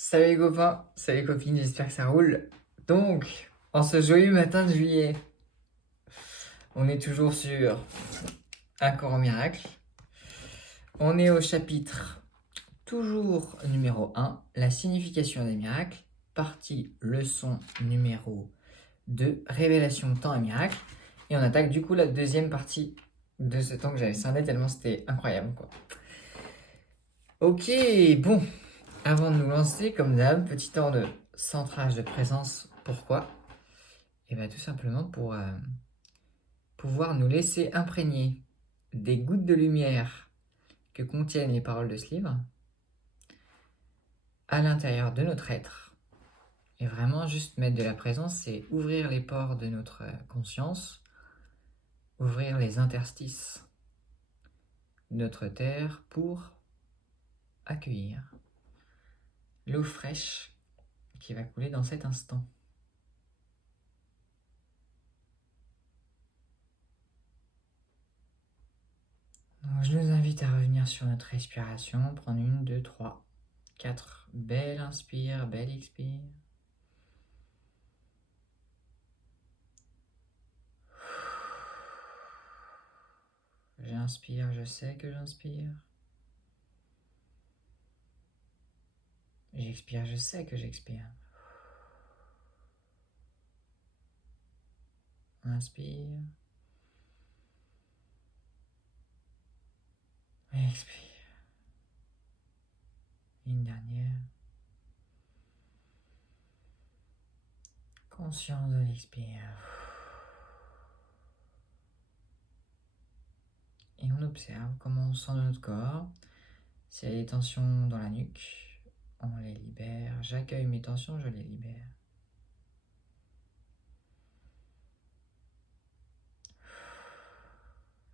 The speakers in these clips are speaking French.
Salut les copains, salut les copines, j'espère que ça roule. Donc, en ce joyeux matin de juillet, on est toujours sur Un cours au miracle. On est au chapitre toujours numéro 1, la signification des miracles, partie leçon numéro 2, révélation, temps et miracle. Et on attaque du coup la deuxième partie de ce temps que j'avais scindé tellement c'était incroyable quoi. Ok, bon, avant de nous lancer, comme d'hab, petit temps de centrage de présence. Pourquoi? Et bien tout simplement pour pouvoir nous laisser imprégner des gouttes de lumière que contiennent les paroles de ce livre à l'intérieur de notre être. Et vraiment juste mettre de la présence, c'est ouvrir les pores de notre conscience, ouvrir les interstices de notre terre pour accueillir l'eau fraîche qui va couler dans cet instant. Donc, je nous invite à revenir sur notre respiration, prendre 1, 2, 3, 4 belle inspire, belle expire. J'inspire, je sais que j'inspire. J'expire, je sais que j'expire. Inspire. Expire. Une dernière. Conscience de l'expire. Et on observe comment on sent dans notre corps. S'il y a des tensions dans la nuque, on les libère. J'accueille mes tensions, je les libère.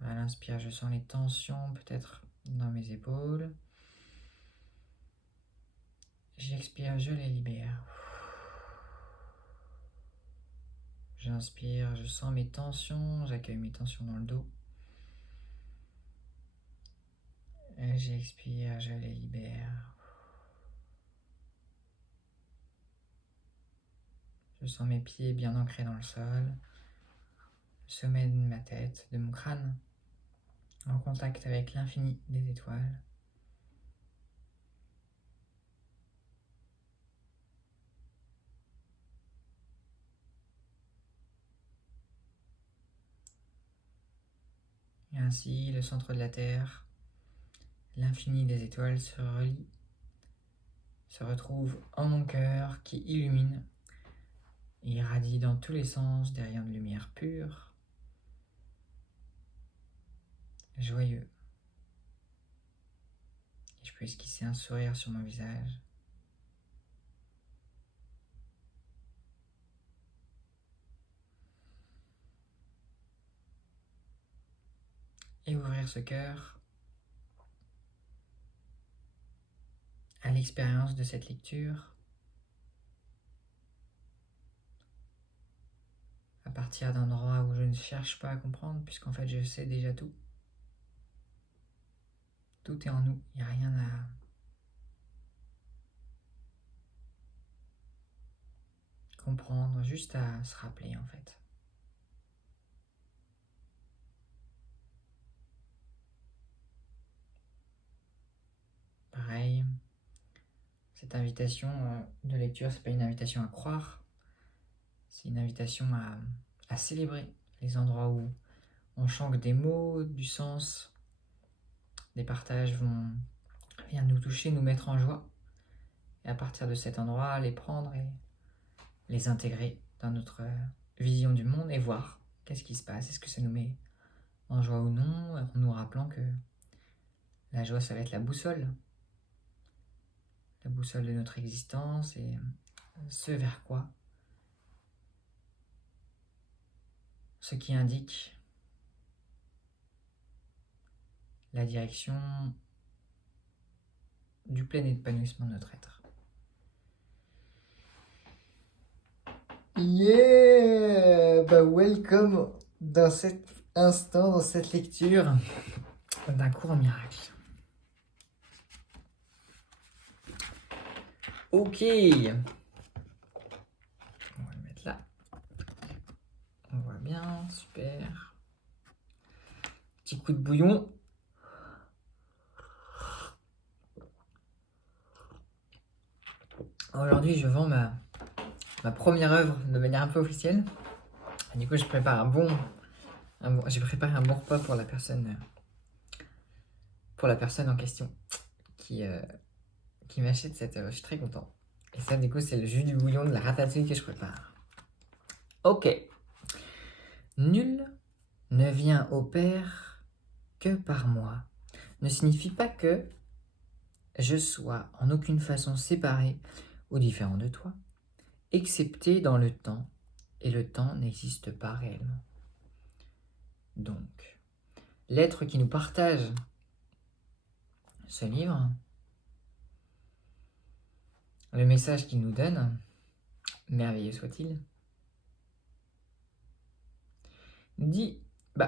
À l'inspire, je sens les tensions peut-être dans mes épaules. J'expire, je les libère. J'inspire, je sens mes tensions, j'accueille mes tensions dans le dos. Et j'expire, je les libère. Je sens mes pieds bien ancrés dans le sol, le sommet de ma tête, de mon crâne, en contact avec l'infini des étoiles. Et ainsi, le centre de la Terre, l'infini des étoiles se relie, se retrouve en mon cœur qui illumine et irradie dans tous les sens des rayons de lumière pure, joyeux. Et je peux esquisser un sourire sur mon visage. Et ouvrir ce cœur à l'expérience de cette lecture à partir d'un endroit où je ne cherche pas à comprendre, puisqu'en fait je sais déjà tout. Tout est en nous, il n'y a rien à comprendre, juste à se rappeler en fait. Pareil, cette invitation de lecture, c'est pas une invitation à croire, c'est une invitation à célébrer les endroits où on chante des mots, du sens, des partages viennent nous toucher, nous mettre en joie. Et à partir de cet endroit, les prendre et les intégrer dans notre vision du monde et voir qu'est-ce qui se passe. Est-ce que ça nous met en joie ou non, en nous rappelant que la joie, ça va être la boussole de notre existence et ce vers quoi, ce qui indique la direction du plein épanouissement de notre être. Yeah, welcome dans cet instant, dans cette lecture d'un cours en miracle. Ok. On va le mettre là. On voit bien, super. Petit coup de bouillon. Aujourd'hui, je vends ma première œuvre de manière un peu officielle. Du coup, je prépare j'ai préparé un bon repas pour la personne en question qui m'achète cette œuvre. Je suis très content. Et ça, du coup, c'est le jus du bouillon de la ratatouille que je prépare. Ok. Nul ne vient au Père que par moi ne signifie pas que je sois en aucune façon séparé ou différent de toi, excepté dans le temps, et le temps n'existe pas réellement. Donc, l'être qui nous partage ce livre, le message qu'il nous donne, merveilleux soit-il, dit,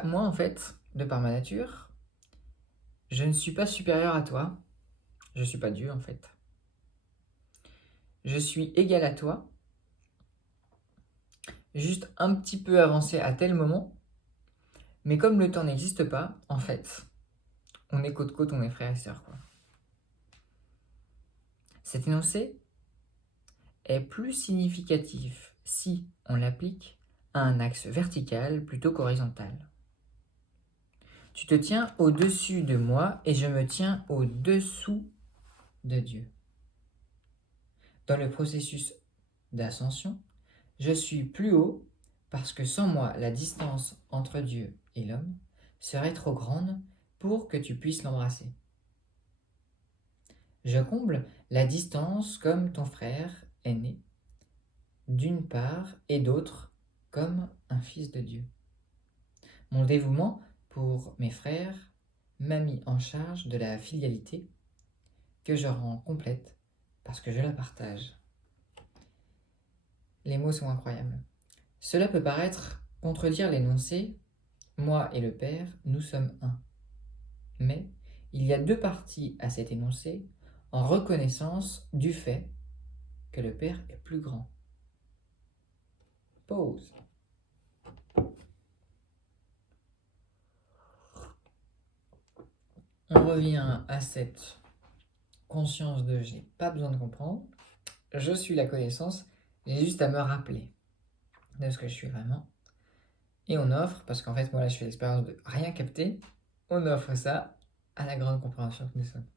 moi en fait, de par ma nature, je ne suis pas supérieur à toi, je ne suis pas Dieu en fait. Je suis égal à toi, juste un petit peu avancé à tel moment, mais comme le temps n'existe pas, en fait, on est côte-côte, on est frères et sœurs, quoi. Cet énoncé est plus significatif si on l'applique à un axe vertical plutôt qu'horizontal. Tu te tiens au-dessus de moi et je me tiens au-dessous de Dieu. Dans le processus d'ascension, je suis plus haut parce que sans moi, la distance entre Dieu et l'homme serait trop grande pour que tu puisses l'embrasser. Je comble la distance comme ton frère aîné, d'une part, et d'autre, comme un fils de Dieu. Mon dévouement pour mes frères m'a mis en charge de la filialité que je rends complète parce que je la partage. Les mots sont incroyables. Cela peut paraître contredire l'énoncé « Moi et le Père, nous sommes un ». Mais il y a deux parties à cet énoncé en reconnaissance du fait que le Père est plus grand. Pause. On revient à cette conscience de « je n'ai pas besoin de comprendre », je suis la connaissance, j'ai juste à me rappeler de ce que je suis vraiment. Et on offre, parce qu'en fait moi là je fais l'expérience de rien capter, on offre ça à la grande compréhension que nous sommes.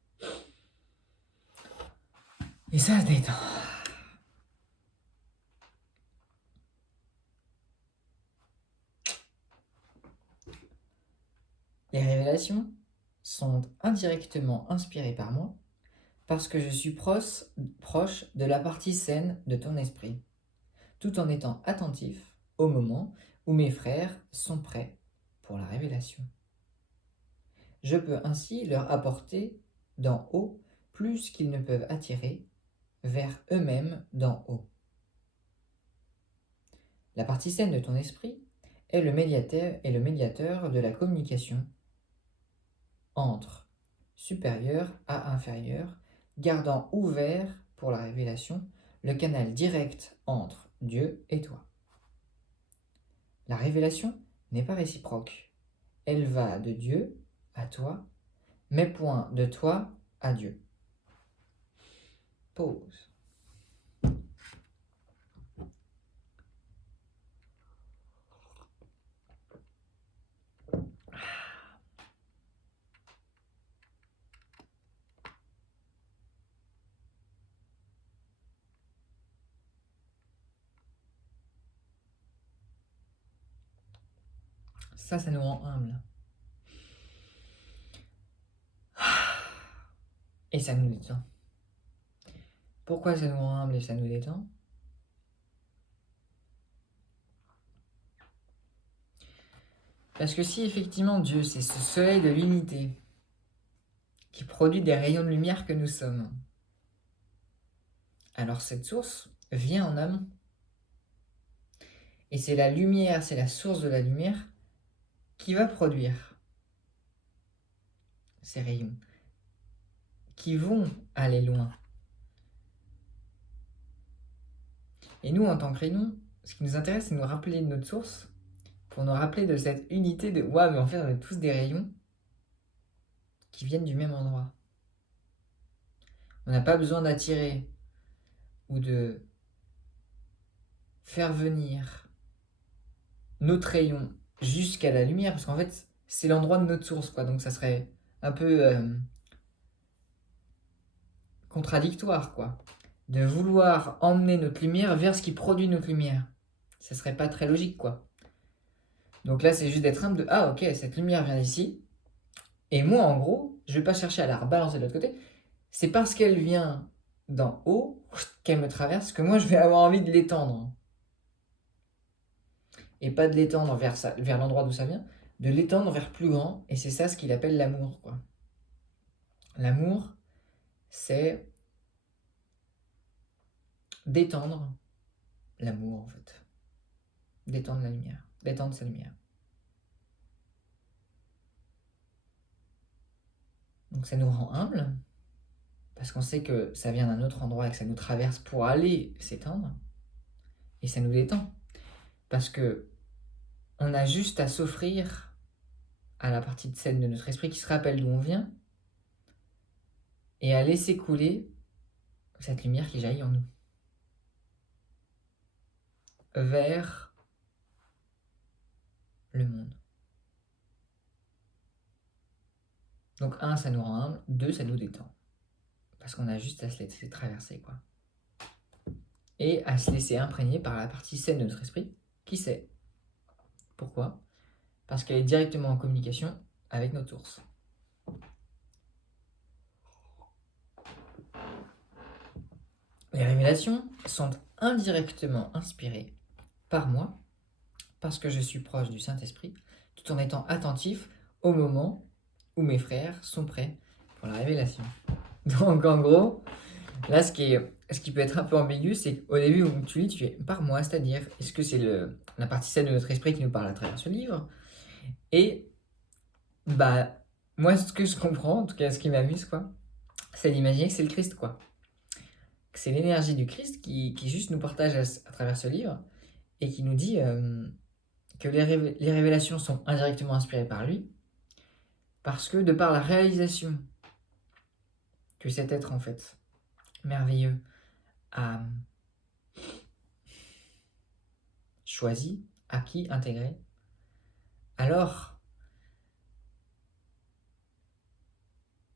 Et ça se détend. Les révélations sont indirectement inspirées par moi parce que je suis proche de la partie saine de ton esprit, tout en étant attentif au moment où mes frères sont prêts pour la révélation. Je peux ainsi leur apporter d'en haut plus qu'ils ne peuvent attirer vers eux-mêmes d'en haut. La partie saine de ton esprit est le médiateur de la communication entre supérieur à inférieur, gardant ouvert pour la révélation le canal direct entre Dieu et toi. La révélation n'est pas réciproque. Elle va de Dieu à toi, mais point de toi à Dieu. Pause. Ça nous rend humble. Et ça nous détend. Pourquoi ça nous rend humble et ça nous détend ? Parce que si effectivement Dieu, c'est ce soleil de l'unité qui produit des rayons de lumière que nous sommes, alors cette source vient en amont. Et c'est la lumière, c'est la source de la lumière qui va produire ces rayons, qui vont aller loin. Et nous, en tant que rayon, ce qui nous intéresse, c'est de nous rappeler de notre source, pour nous rappeler de cette unité de « ouais, mais en fait, on est tous des rayons qui viennent du même endroit ». On n'a pas besoin d'attirer ou de faire venir notre rayon jusqu'à la lumière, parce qu'en fait, c'est l'endroit de notre source, quoi. Donc ça serait un peu contradictoire, quoi, de vouloir emmener notre lumière vers ce qui produit notre lumière. Ça serait pas très logique, quoi. Donc là, c'est juste d'être humble de « ah, ok, cette lumière vient d'ici, et moi, en gros, je vais pas chercher à la rebalancer de l'autre côté. C'est parce qu'elle vient d'en haut qu'elle me traverse que moi, je vais avoir envie de l'étendre. Et pas de l'étendre vers l'endroit d'où ça vient, de l'étendre vers plus grand, et c'est ça ce qu'il appelle l'amour, quoi. L'amour, c'est d'étendre l'amour, en fait. D'étendre la lumière, d'étendre sa lumière. Donc ça nous rend humbles, parce qu'on sait que ça vient d'un autre endroit et que ça nous traverse pour aller s'étendre, et ça nous détend. Parce que on a juste à s'offrir à la partie de scène de notre esprit qui se rappelle d'où on vient, et à laisser couler cette lumière qui jaillit en nous vers le monde. Donc 1, ça nous rend humble, 2, ça nous détend. Parce qu'on a juste à se laisser traverser, quoi. Et à se laisser imprégner par la partie saine de notre esprit, qui sait. Pourquoi ? Parce qu'elle est directement en communication avec notre source. Les révélations sont indirectement inspirées par moi, parce que je suis proche du Saint-Esprit, tout en étant attentif au moment où mes frères sont prêts pour la révélation. Donc en gros, là ce qui peut être un peu ambigu, c'est qu'au début où tu lis, tu es par moi, c'est-à-dire est-ce que c'est la partie saine de notre esprit qui nous parle à travers ce livre ? Et bah moi ce que je comprends, en tout cas ce qui m'amuse, quoi, c'est d'imaginer que c'est le Christ, quoi. Que c'est l'énergie du Christ qui juste nous partage à travers ce livre et qui nous dit que les révélations sont indirectement inspirées par lui, parce que de par la réalisation que cet être en fait merveilleux a choisi, acquis, intégré, alors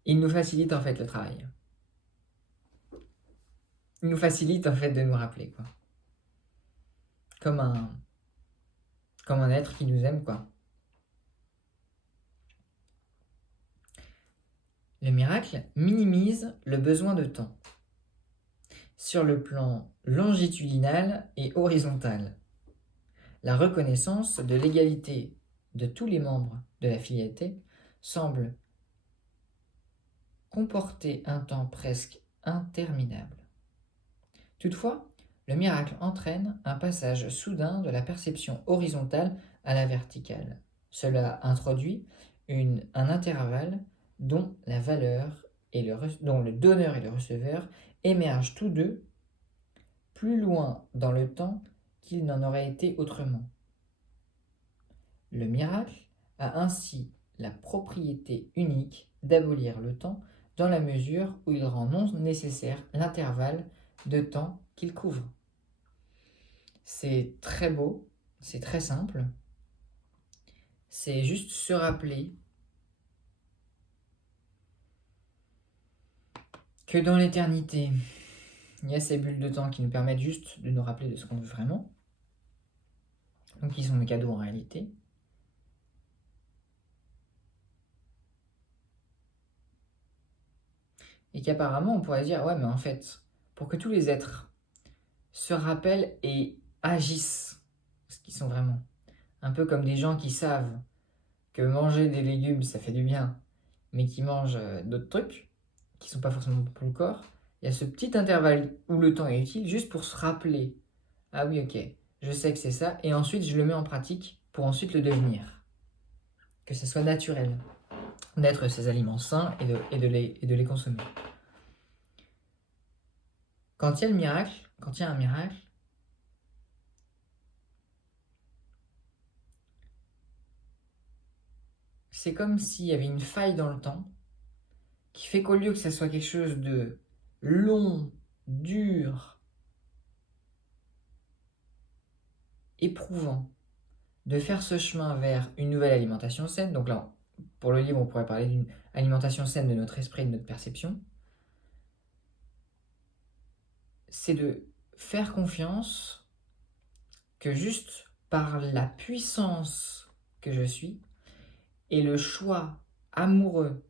il nous facilite en fait le travail. Il nous facilite en fait de nous rappeler, quoi. Comme un être qui nous aime, quoi. Le miracle minimise le besoin de temps sur le plan longitudinal et horizontal. La reconnaissance de l'égalité de tous les membres de la filialité semble comporter un temps presque interminable. Toutefois, le miracle entraîne un passage soudain de la perception horizontale à la verticale. Cela introduit un intervalle dont la valeur dont le donneur et le receveur émergent tous deux plus loin dans le temps qu'il n'en aurait été autrement. Le miracle a ainsi la propriété unique d'abolir le temps dans la mesure où il rend non nécessaire l'intervalle de temps qu'il couvre. C'est très beau, c'est très simple, c'est juste se rappeler que dans l'éternité, il y a ces bulles de temps qui nous permettent juste de nous rappeler de ce qu'on veut vraiment, donc qui sont des cadeaux en réalité. Et qu'apparemment on pourrait dire, ouais mais en fait, pour que tous les êtres se rappellent et agissent ce qu'ils sont vraiment, un peu comme des gens qui savent que manger des légumes ça fait du bien, mais qui mangent d'autres trucs, qui sont pas forcément pour le corps, il y a ce petit intervalle où le temps est utile juste pour se rappeler, ah oui ok, je sais que c'est ça, et ensuite je le mets en pratique pour ensuite le devenir. Que ce soit naturel d'être ces aliments sains et de les consommer. Quand il y a un miracle, c'est comme s'il y avait une faille dans le temps qui fait qu'au lieu que ça soit quelque chose de long, dur, éprouvant, de faire ce chemin vers une nouvelle alimentation saine, donc là, pour le livre, on pourrait parler d'une alimentation saine de notre esprit et de notre perception, c'est de faire confiance que juste par la puissance que je suis et le choix amoureux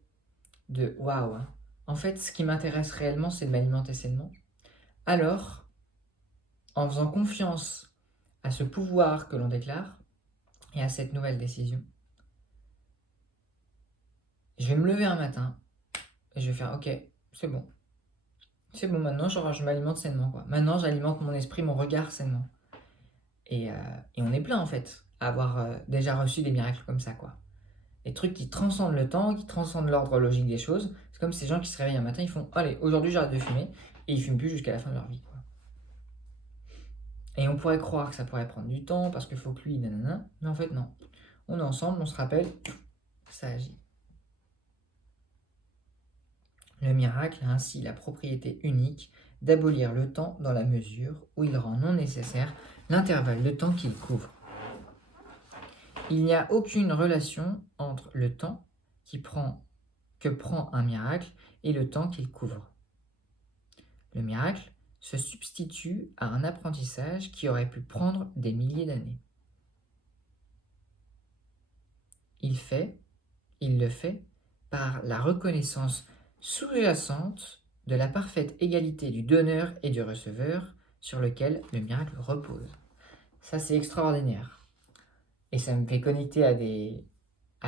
de waouh, en fait, ce qui m'intéresse réellement, c'est de m'alimenter sainement. Alors, en faisant confiance à ce pouvoir que l'on déclare et à cette nouvelle décision, je vais me lever un matin et je vais faire ok, c'est bon. C'est bon, maintenant je m'alimente sainement, quoi. Maintenant j'alimente mon esprit, mon regard sainement. Et on est plein en fait à avoir déjà reçu des miracles comme ça, quoi. Des trucs qui transcendent le temps, qui transcendent l'ordre logique des choses. C'est comme ces gens qui se réveillent un matin, ils font allez, aujourd'hui j'arrête de fumer, et ils fument plus jusqu'à la fin de leur vie, quoi. Et on pourrait croire que ça pourrait prendre du temps parce qu'il faut que lui, nanana, mais en fait non. On est ensemble, on se rappelle, ça agit. Le miracle a ainsi la propriété unique d'abolir le temps dans la mesure où il rend non nécessaire l'intervalle de temps qu'il couvre. Il n'y a aucune relation entre le temps que prend un miracle et le temps qu'il couvre. Le miracle se substitue à un apprentissage qui aurait pu prendre des milliers d'années. Il le fait par la reconnaissance sous-jacente de la parfaite égalité du donneur et du receveur sur lequel le miracle repose. Ça, c'est extraordinaire. Et ça me fait connecter à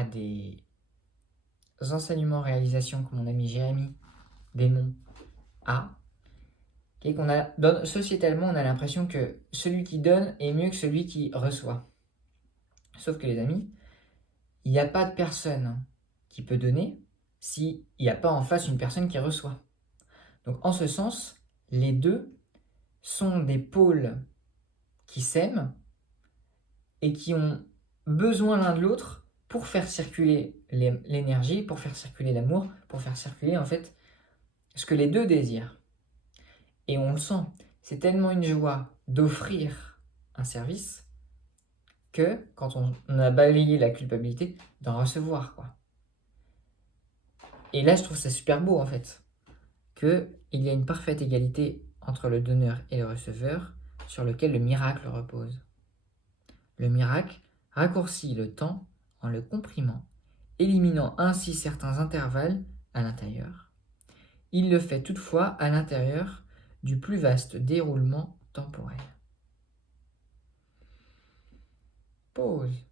des enseignements réalisations que mon ami Jérémy Desmond a. Et sociétalement, on a l'impression que celui qui donne est mieux que celui qui reçoit. Sauf que les amis, il n'y a pas de personne qui peut donner s'il n'y a pas en face une personne qui reçoit. Donc en ce sens, les deux sont des pôles qui s'aiment et qui ont besoin l'un de l'autre pour faire circuler l'énergie, pour faire circuler l'amour, pour faire circuler en fait ce que les deux désirent. Et on le sent, c'est tellement une joie d'offrir un service que quand on a balayé la culpabilité d'en recevoir, quoi. Et là, je trouve ça super beau en fait, qu'il y a une parfaite égalité entre le donneur et le receveur sur lequel le miracle repose. Le miracle raccourcit le temps en le comprimant, éliminant ainsi certains intervalles à l'intérieur. Il le fait toutefois à l'intérieur du plus vaste déroulement temporel. Pause.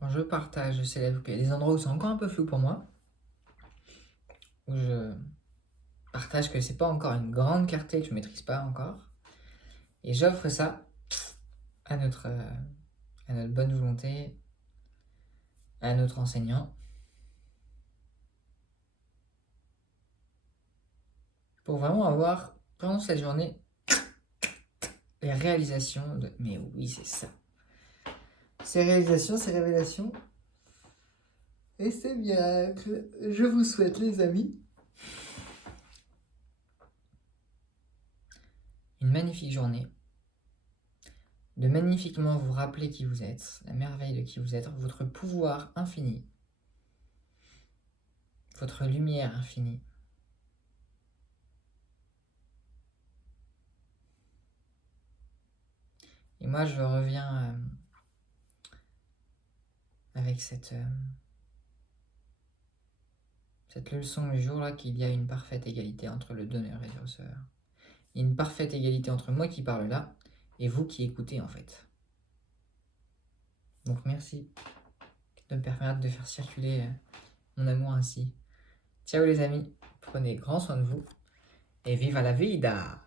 Quand je partage, je célèbre qu'il y a des endroits où c'est encore un peu flou pour moi, où je partage que c'est pas encore une grande clarté que je maîtrise pas encore, et j'offre ça à notre bonne volonté, à notre enseignant, pour vraiment avoir pendant cette journée les réalisations de mais oui, c'est ça. Ces réalisations, ces révélations et ces miracles. Je vous souhaite, les amis, une magnifique journée, de magnifiquement vous rappeler qui vous êtes, la merveille de qui vous êtes, votre pouvoir infini, votre lumière infinie. Et moi, je reviens avec cette leçon du jour là, qu'il y a une parfaite égalité entre le donneur et le receveur. Il y a une parfaite égalité entre moi qui parle là et vous qui écoutez en fait. Donc merci de me permettre de faire circuler mon amour ainsi. Ciao les amis, prenez grand soin de vous et vive la vida!